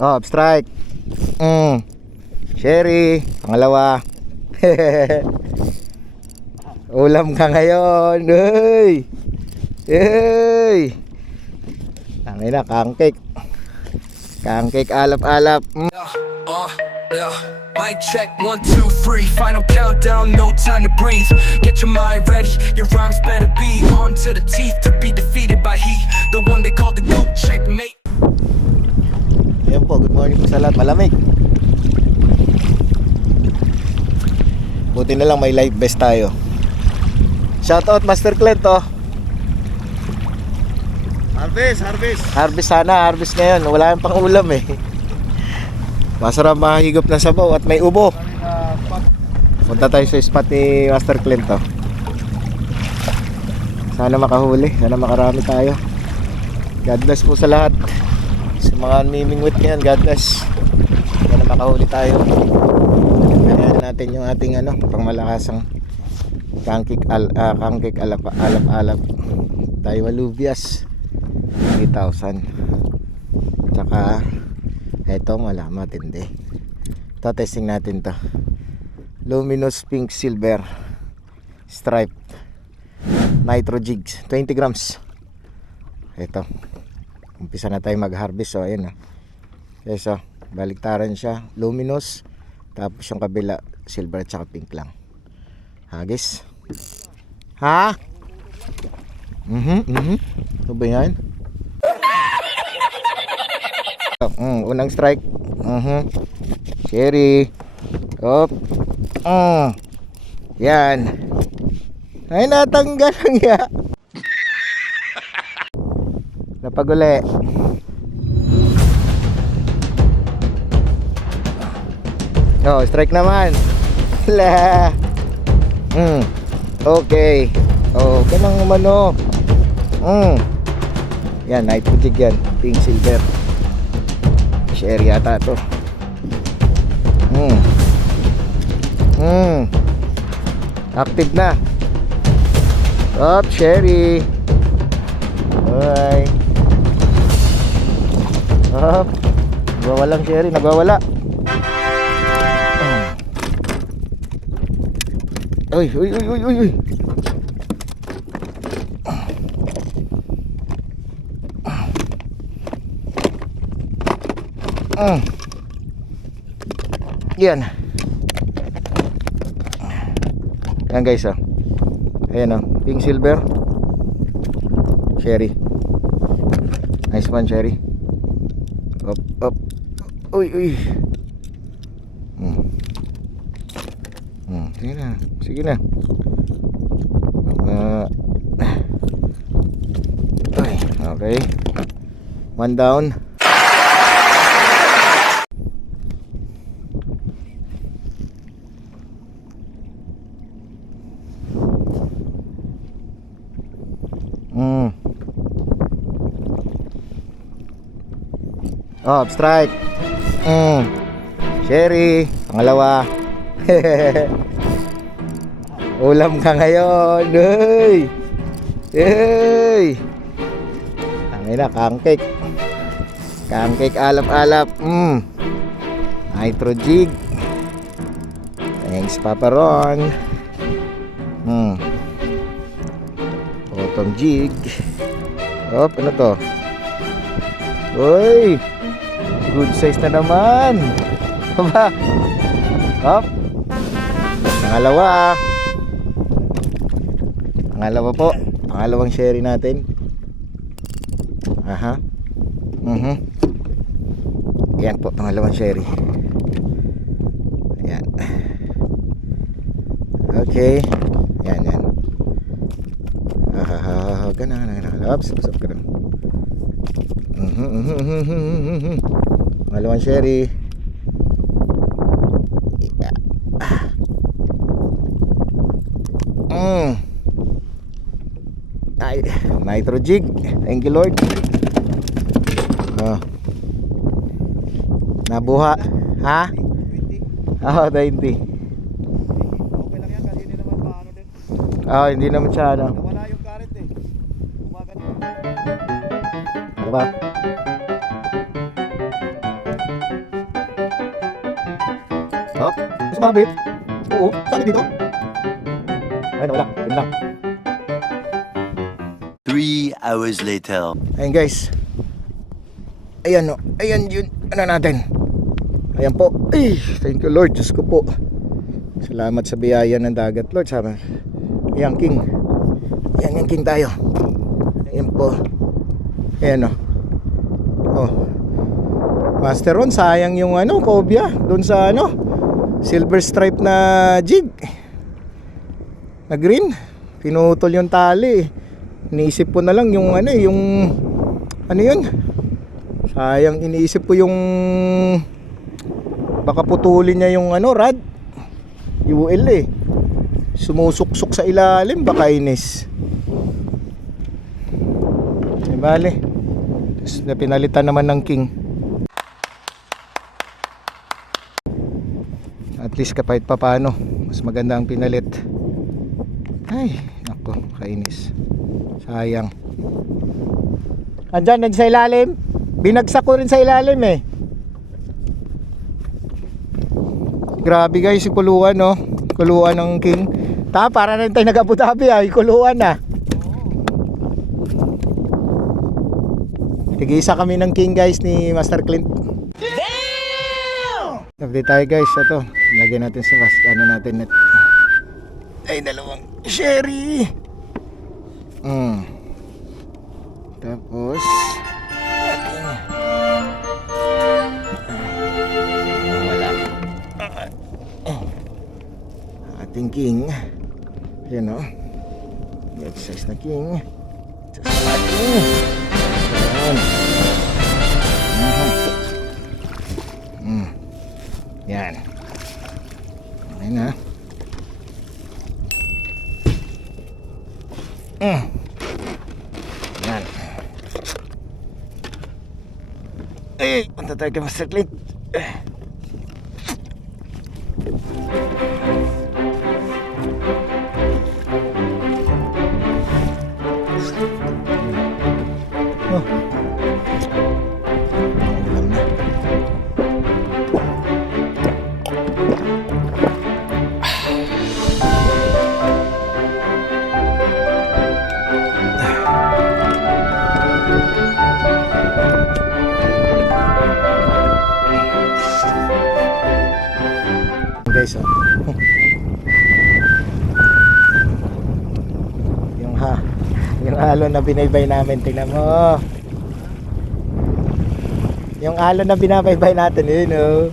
Oh, strike. Sherry, pangalawa. Ulam ka ngayon. Hey. Hey. Tangin na, kangkik. Kangkik alap-alap. Mic check, 1, 2, 3. Final countdown, no time to breathe. Get your mind ready, your rhymes better be on to the teeth to be defeated by he, the one they call the goat shape mate. Ayan po, good morning po sa lahat. Malamig. Buti na lang may live vest tayo. Shoutout Master Clint, oh. Harvest sana, harvest ngayon. Wala yung pang ulam eh. Masarap mahigop ng sabaw at may ubo. Punta tayo sa spot ni Master Clint, oh. Sana makahuli, sana makarami tayo. God bless po sa lahat. Sa mga mimingwit ngayon, God bless. Sana makahuli tayo. Kaya natin yung ating pangmalakasang kangkik alap-alap. Tayo malubias 3,000. Tsaka eto matindi. Ito, testing natin to. Luminous pink silver stripe nitro jigs 20 grams. Eto, umpisa na tayo mag-harvest. So ayan na. Okay, so baliktaran siya, luminous, tapos yung kabila silver at saka pink lang. Hagis. Ha? Ano ba yan? Unang strike. Sherry. Op. Yan. Ay, natanggal ang ya. Napaguli. Oh, strike naman. La. Okay. Oh, ganang umano. Yan, nitro jig yan. Pink silver. Sherry yata to. Active na. Up, Sherry. Bye. Up. Nagwawalang Sherry, nagwawala. Uy. Yan. Yan guys, oh. Ayan, oh. Pink silver Sherry. Nice one, Sherry. Up. Uy. Sige na. Okay. One down. Oh, strike. Sherry, pangalawa. Ulam ka ngayon. Hey. Tangin na, kangkik. Kangkik alap-alap. Nitro jig. Thanks, Papa Ron. Bottom jig. Op, ano to? Uy, good size na naman. Aba. Op. Pangalawa po. Pangalawang Sherry natin. Aha. Yan po, pangalawang Sherry. Yan. Okay. Yan. Ganang. Oops, usap ka lang. Pangalawang Sherry. Ay, nitro jig. Thank you, Lord. Nabuha. Ha? 20. 20. 20. Okay lang yan kasi hindi naman paano din. Hindi naman siya Nawala yung current eh. Umaga din. Diba? Oh, sumabit. Oo, sabi dito. Ay, wala. Yun lang. 3 hours later. Ayun guys. Ayan o. Ayan yun. Ano natin? Ayan po. Ay, thank you Lord. Diyos ko po. Salamat sa biyaya ng dagat Lord. Sama. Ayan King. Ayan yung King tayo. Ayan po. Ayan o. Oh. Master Ron, sayang yung ano, cobia. Doon sa ano, silver stripe na jig. Na green. Pinutol yung tali. Iniisip ko na lang yung ano, yung ano yun. Sayang, iniisip ko yung baka putulin niya yung ano, rod. UL eh. Sumusuksok sa ilalim, baka inis. Bale. Tapos pinalitan naman ng King. At least kapait pa paano, mas maganda ang pinalit. Ay, nako, kainis. Sayang. Andyan sa ilalim. Binagsak ko rin sa ilalim eh. Grabe guys, yung kuluan no. Kuluan ng King. Para rin tayo nag-Abu Dhabi ah, yung kuluan na. Tig-isa kami ng King guys ni Master Clint. Update tayo guys, ito. Lagyan natin sa ano natin net. Ay, dalawang sherry. Tapos ating King. Ayan o. Exercise na King. Yan. Okay na. Yan. Eh, punta tayo kay Master Clint. Oh. Ulam na. Guys, oh. yung alon na binaybay namin, tingnan mo. Yung alon na binabaybay natin, yun oh.